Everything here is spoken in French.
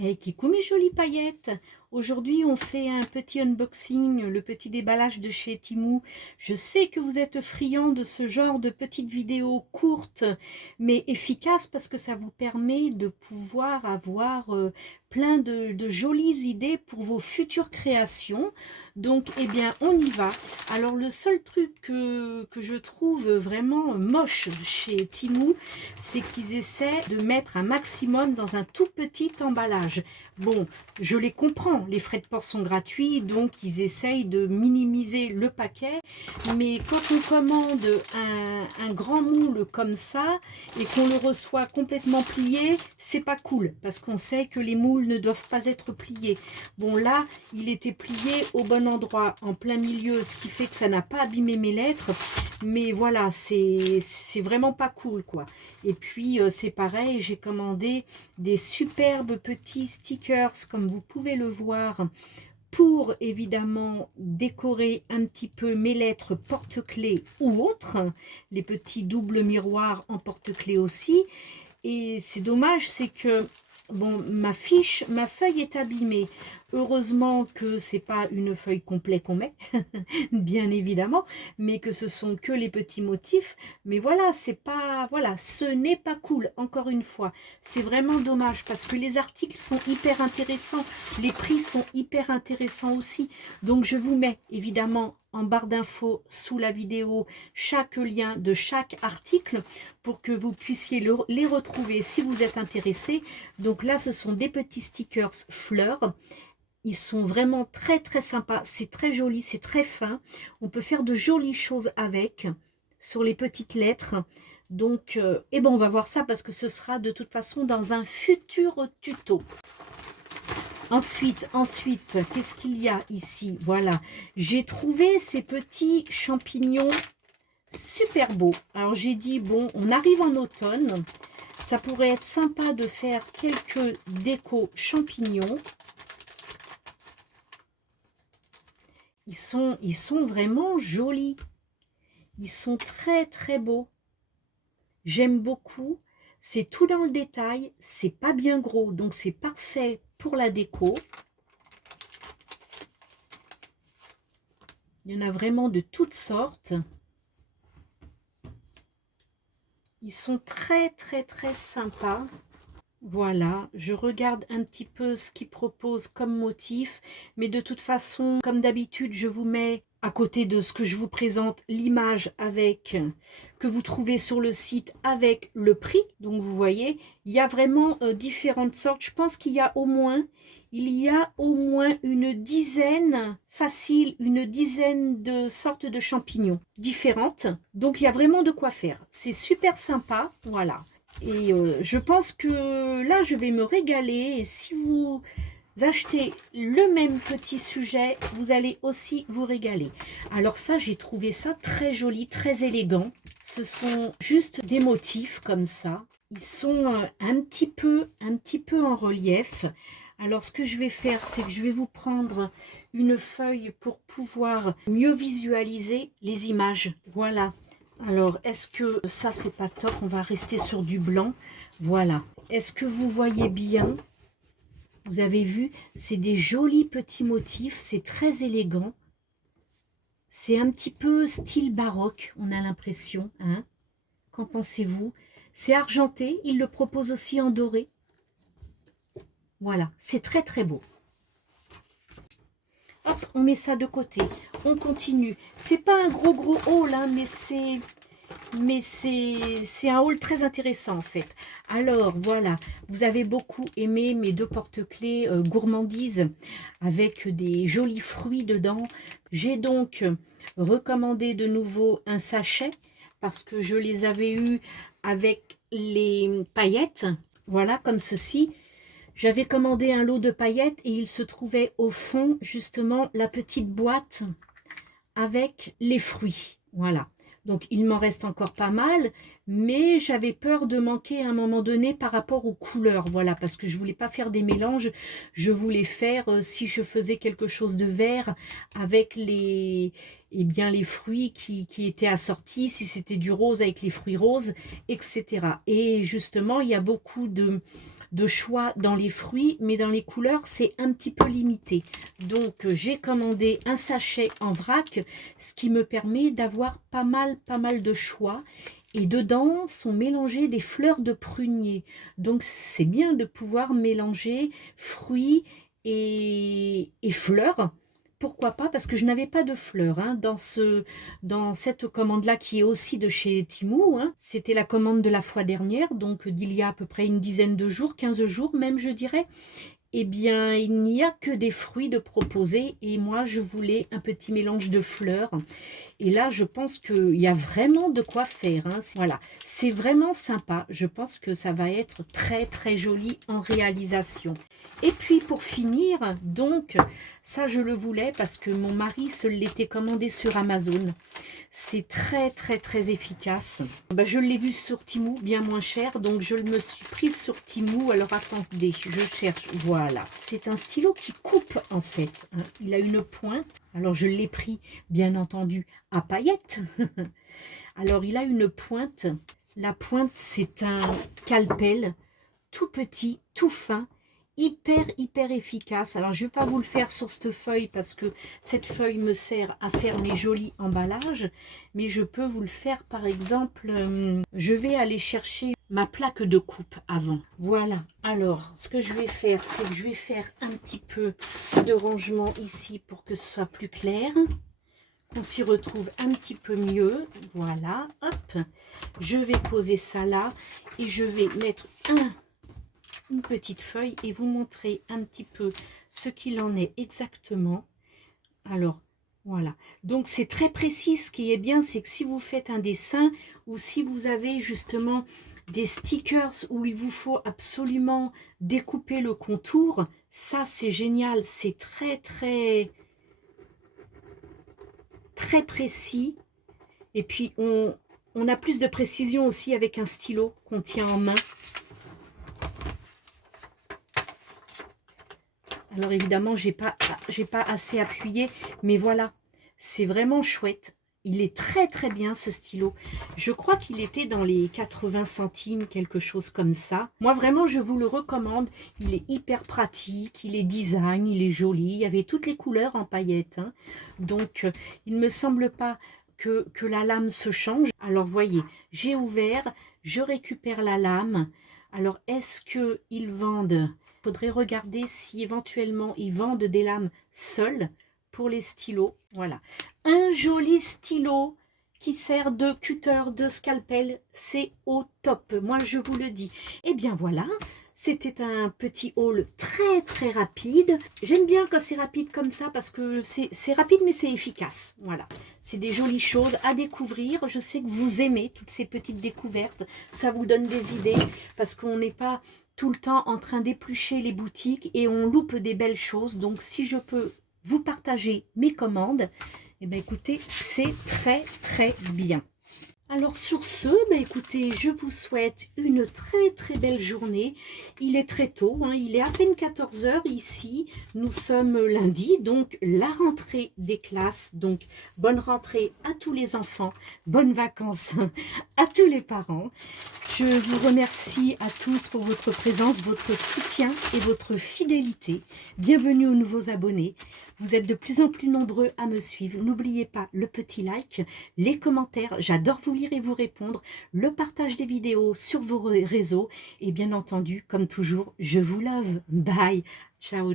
Hey, coucou mes jolies paillettes! Aujourd'hui, on fait un petit unboxing, le petit déballage de chez Temu. Je sais que vous êtes friands de ce genre de petites vidéos courtes, mais efficaces parce que ça vous permet de pouvoir avoir plein de jolies idées pour vos futures créations. Donc, eh bien, on y va. Alors, le seul truc que je trouve vraiment moche chez Temu, c'est qu'ils essaient de mettre un maximum dans un tout petit emballage. Bon, je les comprends, les frais de port sont gratuits, donc ils essayent de minimiser le paquet, mais quand on commande un grand moule comme ça et qu'on le reçoit complètement plié, c'est pas cool, parce qu'on sait que les moules ne doivent pas être pliés. Bon là, il était plié au bon endroit, en plein milieu, ce qui fait que ça n'a pas abîmé mes lettres, mais voilà, c'est vraiment pas cool quoi. Et puis c'est pareil, j'ai commandé des superbes petits stickers comme vous pouvez le voir pour évidemment décorer un petit peu mes lettres porte-clés ou autres, les petits doubles miroirs en porte-clés aussi. Et c'est dommage, c'est que bon, ma feuille est abîmée. Heureusement que c'est pas une feuille complète qu'on met, bien évidemment, mais que ce sont que les petits motifs. Mais voilà, c'est pas, voilà, ce n'est pas cool. Encore une fois, c'est vraiment dommage parce que les articles sont hyper intéressants, les prix sont hyper intéressants aussi. Donc je vous mets évidemment en barre d'infos sous la vidéo chaque lien de chaque article pour que vous puissiez les retrouver si vous êtes intéressé. Donc là, ce sont des petits stickers fleurs. Ils sont vraiment très très sympas, c'est très joli, c'est très fin. On peut faire de jolies choses avec, sur les petites lettres. Donc, eh ben on va voir ça parce que ce sera de toute façon dans un futur tuto. Ensuite, qu'est-ce qu'il y a ici? Voilà, j'ai trouvé ces petits champignons super beaux. Alors j'ai dit, bon, on arrive en automne, ça pourrait être sympa de faire quelques décos champignons. Ils sont vraiment jolis. Ils sont très très beaux. J'aime beaucoup. C'est tout dans le détail. C'est pas bien gros, donc c'est parfait pour la déco. Il y en a vraiment de toutes sortes. Ils sont très très très sympas. Voilà, je regarde un petit peu ce qu'ils proposent comme motif, mais de toute façon, comme d'habitude, je vous mets à côté de ce que je vous présente l'image avec que vous trouvez sur le site avec le prix. Donc vous voyez, il y a vraiment différentes sortes. Je pense qu'il y a au moins une dizaine, facile, une dizaine de sortes de champignons différentes. Donc il y a vraiment de quoi faire. C'est super sympa, voilà. Et je pense que là, je vais me régaler. Et si vous achetez le même petit sujet, vous allez aussi vous régaler. Alors ça, j'ai trouvé ça très joli, très élégant. Ce sont juste des motifs comme ça. Ils sont un petit peu en relief. Alors ce que je vais faire, c'est que je vais vous prendre une feuille pour pouvoir mieux visualiser les images. Voilà. Alors, est-ce que ça, c'est pas top? On va rester sur du blanc. Voilà. Est-ce que vous voyez bien? Vous avez vu? C'est des jolis petits motifs. C'est très élégant. C'est un petit peu style baroque, on a l'impression. Hein? Qu'en pensez-vous? C'est argenté. Il le propose aussi en doré. Voilà. C'est très, très beau. Hop, on met ça de côté. On continue. C'est pas un gros haul, hein, mais c'est un haul très intéressant en fait. Alors voilà, vous avez beaucoup aimé mes deux porte-clés gourmandises avec des jolis fruits dedans. J'ai donc recommandé de nouveau un sachet parce que je les avais eus avec les paillettes, voilà comme ceci. J'avais commandé un lot de paillettes et il se trouvait au fond justement la petite boîte avec les fruits. Voilà. Donc, il m'en reste encore pas mal, mais j'avais peur de manquer à un moment donné par rapport aux couleurs. Voilà, parce que je voulais pas faire des mélanges. Je voulais faire, si je faisais quelque chose de vert avec les, eh bien, les fruits qui étaient assortis, si c'était du rose avec les fruits roses, etc. Et justement, il y a beaucoup de choix dans les fruits, mais dans les couleurs, c'est un petit peu limité. Donc, j'ai commandé un sachet en vrac, ce qui me permet d'avoir pas mal de choix. Et dedans sont mélangées des fleurs de prunier. Donc, c'est bien de pouvoir mélanger fruits et fleurs. Pourquoi pas? Parce que je n'avais pas de fleurs hein, dans cette commande-là qui est aussi de chez Temu. Hein. C'était la commande de la fois dernière, donc d'il y a à peu près une dizaine de jours, 15 jours même je dirais. Eh bien, il n'y a que des fruits de proposer et moi je voulais un petit mélange de fleurs. Et là, je pense qu'il y a vraiment de quoi faire. Hein. Voilà, c'est vraiment sympa. Je pense que ça va être très joli en réalisation. Et puis pour finir, donc, ça je le voulais parce que mon mari se l'était commandé sur Amazon. C'est très efficace. Ben, je l'ai vu sur Temu, bien moins cher, donc je me suis prise sur Temu. Alors attendez, je cherche. Voilà, c'est un stylo qui coupe en fait. Hein. Il a une pointe. Alors je l'ai pris, bien entendu, à paillettes. Alors il a une pointe. La pointe, c'est un scalpel tout petit, tout fin, hyper efficace. Alors je ne vais pas vous le faire sur cette feuille parce que cette feuille me sert à faire mes jolis emballages, mais je peux vous le faire par exemple, je vais aller chercher ma plaque de coupe avant. Voilà, alors ce que je vais faire, c'est que je vais faire un petit peu de rangement ici pour que ce soit plus clair, qu'on s'y retrouve un petit peu mieux. Voilà, hop, je vais poser ça là et je vais mettre une petite feuille et vous montrer un petit peu ce qu'il en est exactement. Alors voilà, donc c'est très précis. Ce qui est bien, c'est que si vous faites un dessin ou si vous avez justement des stickers où il vous faut absolument découper le contour, ça c'est génial, c'est très précis. Et puis on a plus de précision aussi avec un stylo qu'on tient en main. Alors évidemment, j'ai pas assez appuyé, mais voilà, c'est vraiment chouette. Il est très bien ce stylo. Je crois qu'il était dans les 80 centimes, quelque chose comme ça. Moi vraiment, je vous le recommande. Il est hyper pratique, il est design, il est joli. Il y avait toutes les couleurs en paillettes. Hein. Donc, il ne me semble pas que la lame se change. Alors voyez, j'ai ouvert, je récupère la lame. Alors, est-ce qu'ils vendent? Il faudrait regarder si éventuellement ils vendent des lames seules pour les stylos. Voilà. Un joli stylo qui sert de cutter, de scalpel, c'est au top. Moi, je vous le dis. Et bien voilà, c'était un petit haul très rapide. J'aime bien quand c'est rapide comme ça parce que c'est rapide mais c'est efficace. Voilà, c'est des jolies choses à découvrir. Je sais que vous aimez toutes ces petites découvertes. Ça vous donne des idées parce qu'on n'est pas tout le temps en train d'éplucher les boutiques et on loupe des belles choses. Donc si je peux vous partager mes commandes, eh bien écoutez, c'est très bien. Alors sur ce, écoutez, je vous souhaite une très belle journée. Il est très tôt, hein, il est à peine 14 h ici. Nous sommes lundi, donc la rentrée des classes. Donc bonne rentrée à tous les enfants, bonnes vacances à tous les parents. Je vous remercie à tous pour votre présence, votre soutien et votre fidélité. Bienvenue aux nouveaux abonnés. Vous êtes de plus en plus nombreux à me suivre. N'oubliez pas le petit like, les commentaires. J'adore vous lire et vous répondre. Le partage des vidéos sur vos réseaux. Et bien entendu, comme toujours, je vous love. Bye. Ciao.